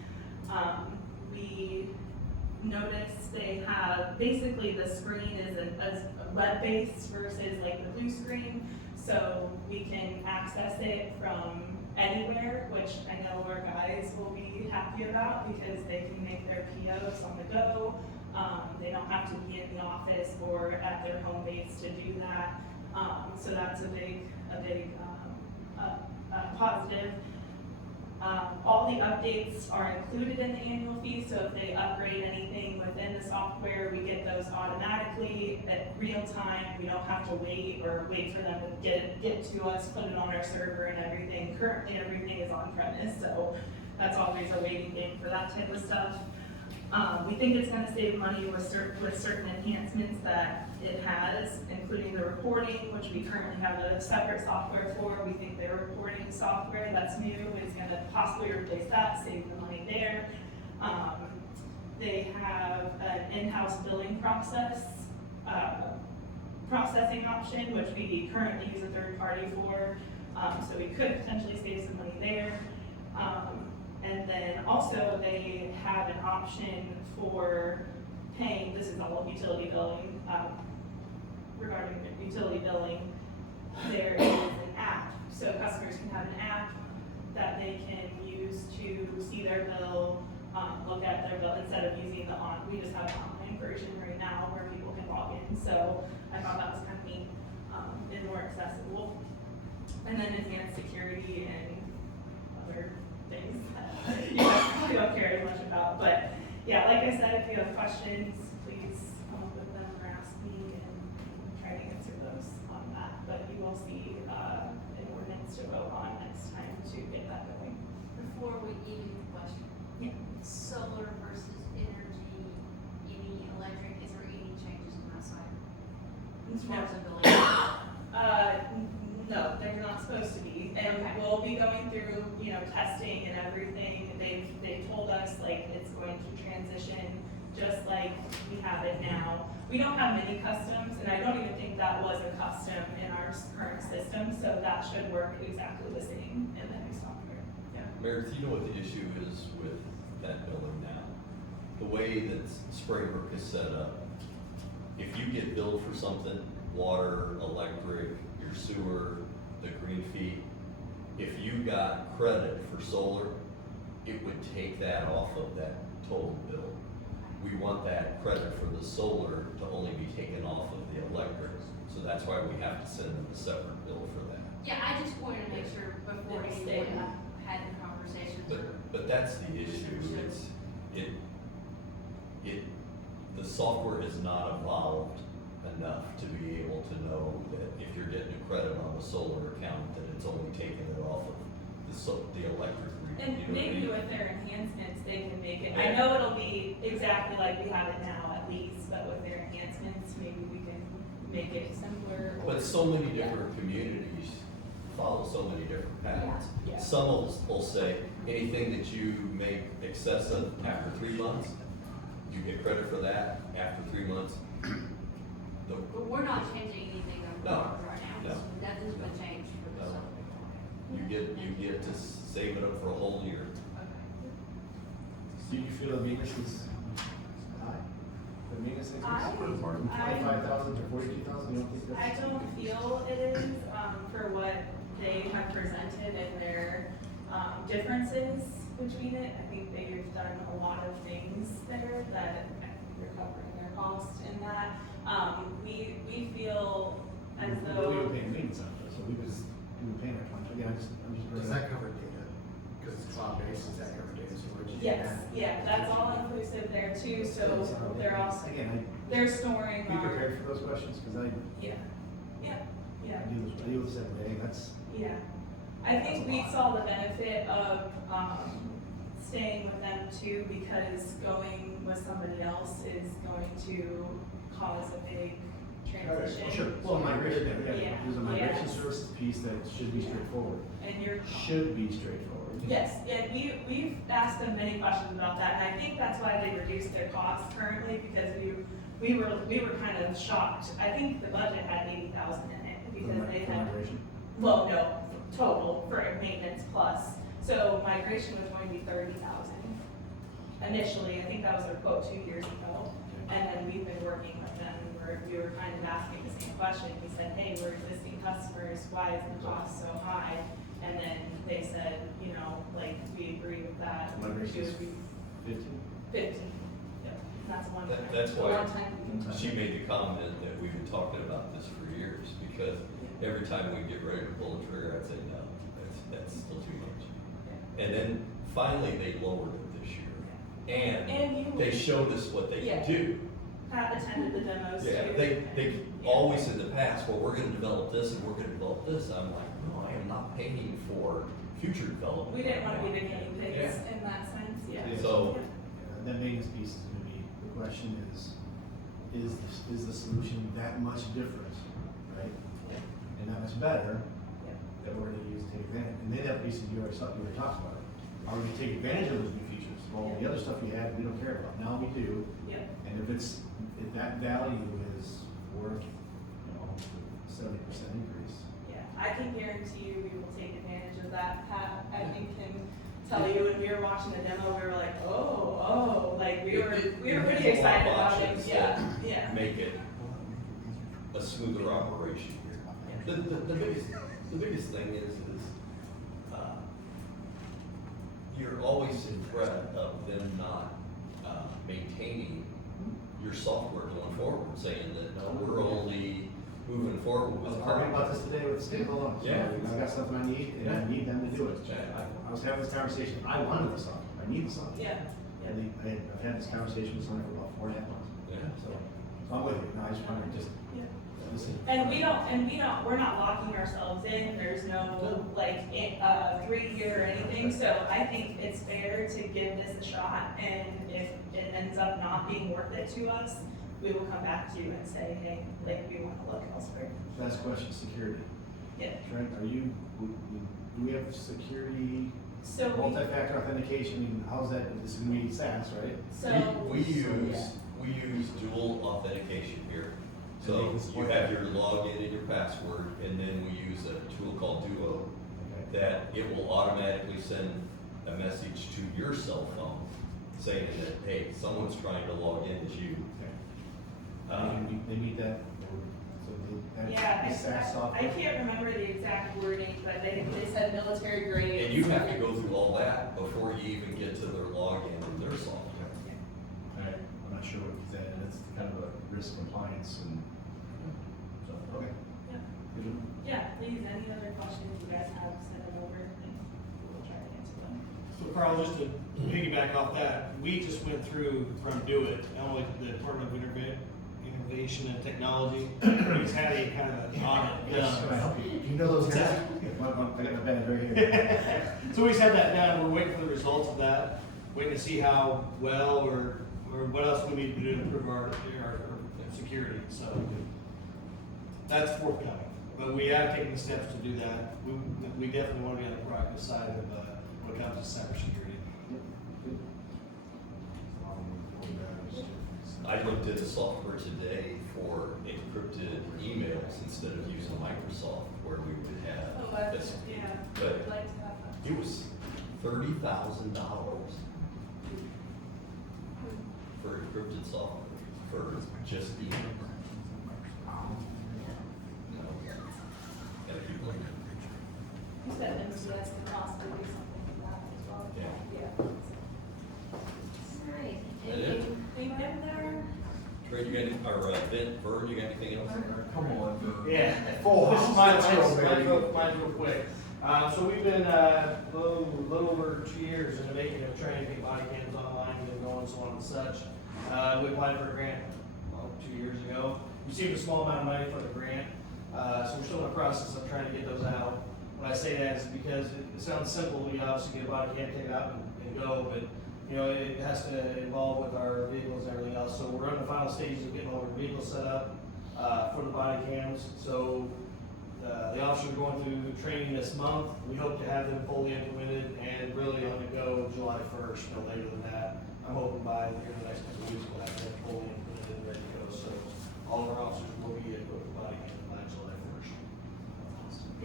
We noticed they have, basically the screen is a web-based versus like the blue screen, so we can access it from anywhere, which I know our guys will be happy about because they can make their POs on the go. They don't have to be in the office or at their home base to do that. So that's a big positive. All the updates are included in the annual fee, so if they upgrade anything within the software, we get those automatically at real time. We don't have to wait for them to get to us, put it on our server and everything. Currently, everything is on premise, so that's always a waiting game for that type of stuff. We think it's going to save money with certain enhancements that it has, including the reporting, which we currently have a separate software for. We think their reporting software that's new is going to possibly replace that, save the money there. They have an in-house billing processing option, which we currently use a third party for, so we could potentially save some money there. And then also they have an option for paying, this is all utility billing, regarding utility billing, there is an app. So customers can have an app that they can use to see their bill, look at their bill, instead of using we just have an online version right now where people can log in. So I thought that was kind of neat, and more accessible. And then advanced security and other things that you guys probably don't care as much about. But yeah, like I said, if you have questions, please come up with them or ask me and try to answer those on that. But you will see an ordinance to vote on next time to get that going. Before we give you the question. Yeah. Solar versus energy, any electric, is there any changes on that side? As far as the billing? No, they're not supposed to be, and Okay. we'll be going through, testing and everything. They've told us like it's going to transition just like we have it now. We don't have many customs, and I don't even think that was a custom in our current system, so that should work exactly the same in the new software. Yeah. Meredith, you know what the issue is with that billing now? The way that Spraybrook is set up, if you get billed for something, water, electric, your sewer, the green fee, if you got credit for solar, it would take that off of that total bill. We want that credit for the solar to only be taken off of the electric, so that's why we have to send them a separate bill for that. Yeah, I just wanted to make sure before It'll stay anyone up. had the conversations. But that's the issue, the software is not evolved enough to be able to know that if you're getting a credit on the solar account, that it's only taking it off of the electric. And you know what I maybe mean? with their enhancements, they can make it, I know it'll be exactly like we have it now at least, but with their enhancements, maybe we can make it simpler. But so many different communities follow so many different patterns. Yeah. Some will say, anything that you make excess of after 3 months, you get credit for that after 3 months. But we're not changing anything on the No, board right now. no. So nothing's been changed for the No. summer. You get to save it up for a whole year. Do you feel the maintenance is high? The maintenance increase? I- 25,000 to 42,000, you don't think I that's? don't feel it is, for what they have presented in their, differences between it. I think they've done a lot of things there that I think they're covering their costs in that. We feel as We though. were paying maintenance on it, so we were paying our 20, again, I'm just. Does that cover data? Because it's cloud-based, does that cover data storage? Yes, yeah, that's all inclusive there too, so they're also, Again, they're storing be our, prepared for those questions, because yeah, I deal with this every day, that's. yeah. I think we saw the benefit of, staying with them too, because going with somebody else is going to cause a big transition. Sure, well, migration, Yeah, there's a migration yeah. services piece that should be straightforward. And you're. Should be straightforward. Yes, and we've asked them many questions about that, and I think that's why they reduced their costs currently, because we were kind of shocked. I think the budget had 80,000 in it, because they For had, migration. well, no, total for maintenance plus. So migration was going to be 30,000 initially. I think that was their quote 2 years ago. And then we've been working with them, we were kind of asking the same question. We said, hey, we're existing customers, why is the cost so high? And then they said, like, we agree with that. Migration is 15? 15, yep, that's one time. That's A why long time. she made the comment that we've been talking about this for years, because every time we get ready to pull the trigger, I'd say, no, that's still too much. And then finally, they lowered it this year. And And you- they showed us what they Yeah. can do. Pat attended the demos too. Yeah, they always in the past, well, we're gonna develop this and we're gonna develop this. I'm like, no, I am not paying for future development. We didn't want to be the guinea pigs Yeah. in that sense, yeah. So- Yeah, that maintenance piece is gonna be, the question is the solution that much different, right? And that much better, that we're gonna use to take advantage, and then that piece that you already talked about, it. Are we gonna take advantage of those new features? Well, the other stuff we had, we don't care about, now we do. Yep. And if that value is worth, 70% increase. Yeah, I can guarantee you we will take advantage of that. Pat, I think, can tell you, when we were watching the demo, we were like, like, we were It pretty has a lot of excited about it, options yeah, that yeah. Make it a smoother operation here. The biggest thing is, you're always in threat of them not, maintaining your software going forward, saying that, no, we're only moving forward I with. was arguing about this today with the state of Illinois. Yeah. I got something I need, and I need them to do it. I was having this conversation, I wanted the software, I need the software. Yeah. And I've had this conversation with someone for about 4.5 months. Yeah. So I'm with you, no, I just wanted to just Yeah. listen. We're not locking ourselves in, there's no, like, 3-year or anything, so I think it's fair to give this a shot, and if it ends up not being worth it to us, we will come back to you and say, hey, like, we wanna look elsewhere. Last question, security. Yeah. Trent, do we have security, So multi-factor authentication, I mean, how's that, this is gonna be SaaS, right? We use dual authentication here. So you have your login and your password, and then we use a tool called Duo that it will automatically send a message to your cell phone saying that, hey, someone's trying to log in as you. They meet that, so that yeah, is SaaS I software? can't remember the exact wording, but they said military grade. And you have to go through all that before you even get to their login and their software. Alright, I'm not sure what that, and it's kind of a risk compliance and, so, okay. Yeah. Good. Yeah, please, any other questions you guys have, send them over, and we'll try to answer them. So Carl, just to piggyback off that, we just went through from Do It, Illinois, the Department of Innovation and Technology. We just had a kind of an audit Yes, can I help you? Do you know those guys? I got my bag right here. So we just had that done, we're waiting for the results of that, waiting to see how well or what else we need to do to improve our security, so. That's forthcoming, but we have taken the steps to do that. We definitely want to be on the proactive side of, when it comes to cybersecurity. I looked at the software today for encrypted emails instead of using Microsoft where we would have this. Yeah, But I'd like to have that. it was $30,000 for encrypted software for just email. Gotta keep looking. You said MCS can possibly do something like that as well. Yeah. Alright, That it? anything further? Trey, you got any, or Vern, you got anything else? Come on, Vern. Yeah. Full This house. is mine, Let's go, baby. mine's real quick. So we've been, a little over 2 years in the making of trying to get body cams online, and going so on and such. We applied for a grant, 2 years ago. Received a small amount of money for the grant, so we're still in the process of trying to get those out. When I say that is because it sounds simple, we obviously get a body cam, take it out and go, but you know, it has to involve with our vehicles and everything else. So we're in the final stages of getting all our vehicles set up, for the body cams. So, the officers are going through training this month. We hope to have them fully implemented and really on the go July 1st, no later than that. I'm hoping by the end of the next couple of weeks, we'll have them fully implemented and ready to go. So all of our officers will be equipped with body cams by July 1st.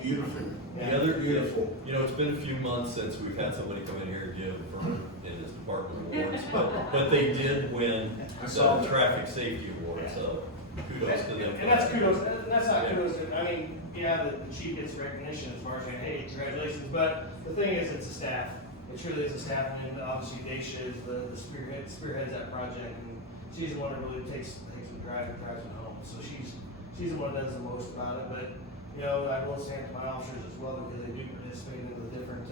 Beautiful. The other, beautiful. You know, it's been a few months since we've had somebody come in here and give in this department awards, but they did win the traffic safety award, so kudos to them. And that's kudos, and that's not kudos, I mean, yeah, the chief gets recognition as far as saying, hey, congratulations, but the thing is, it's a staff. It truly is a staff, and obviously Daisha is the spearheads that project, and she's the one that really takes and drives it home. So she's the one that does the most about it, but, you know, I will say to my officers as well, because they do participate in the different,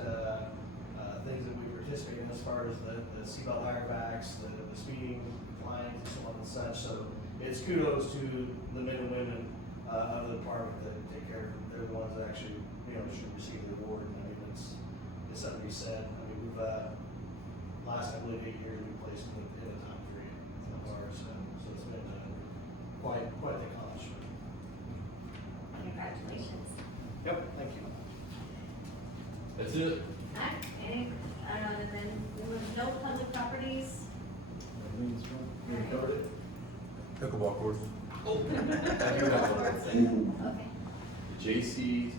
things that we participate in as far as the seatbelt airbacks, the speeding lines, and so on and such. So it's kudos to the men and women of the department that take care of them. They're the ones that actually, you know, should receive the award. I mean, it's something to be said. I mean, we've last, I believe, 8 years we placed in the top 3 of ours, so it's been quite the accomplishment. Congratulations. Yep, thank you. That's it. Alright, and then there was no public properties. We covered it? Pickleball courts. Oh, I do have one more thing. Okay. The J.C.'s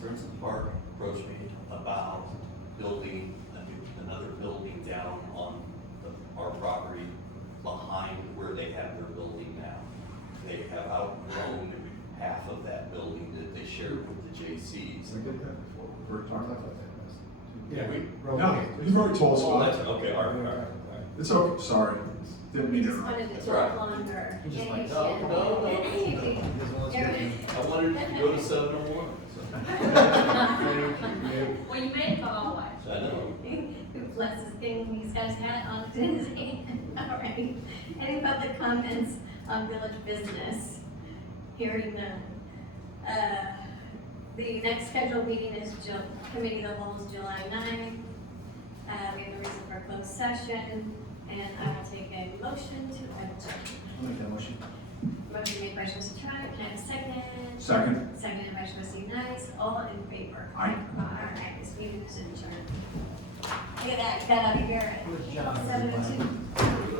Friends of the Park approached me about building another building down on our property behind where they have their building now. They have outgrown shared with the JCs. We did that before, we were talking about that. Yeah, Roll no, call. you've already told us Oh, about that's, it. okay, all right. It's okay, sorry, didn't mean to Just interrupt. wanted to That's talk right. longer. Just Any like, shit. no. I wanted to go to 701. Well, you made it all right. I know. Bless his thing, he's got his hat on to his hand. All right. Any public comments on village business? Hearing none. The next scheduled meeting is committee of the whole is July 9th. We have a reason for a closed session, and I will take a motion to adjourn. I'll make that motion. Motion made by trustee Tribe, can I have a second? Second. Seconded by trustee Nice, all in favor? Aye. All right, this meeting is adjourned. Look at that, you got out of here at Good job, 7:02.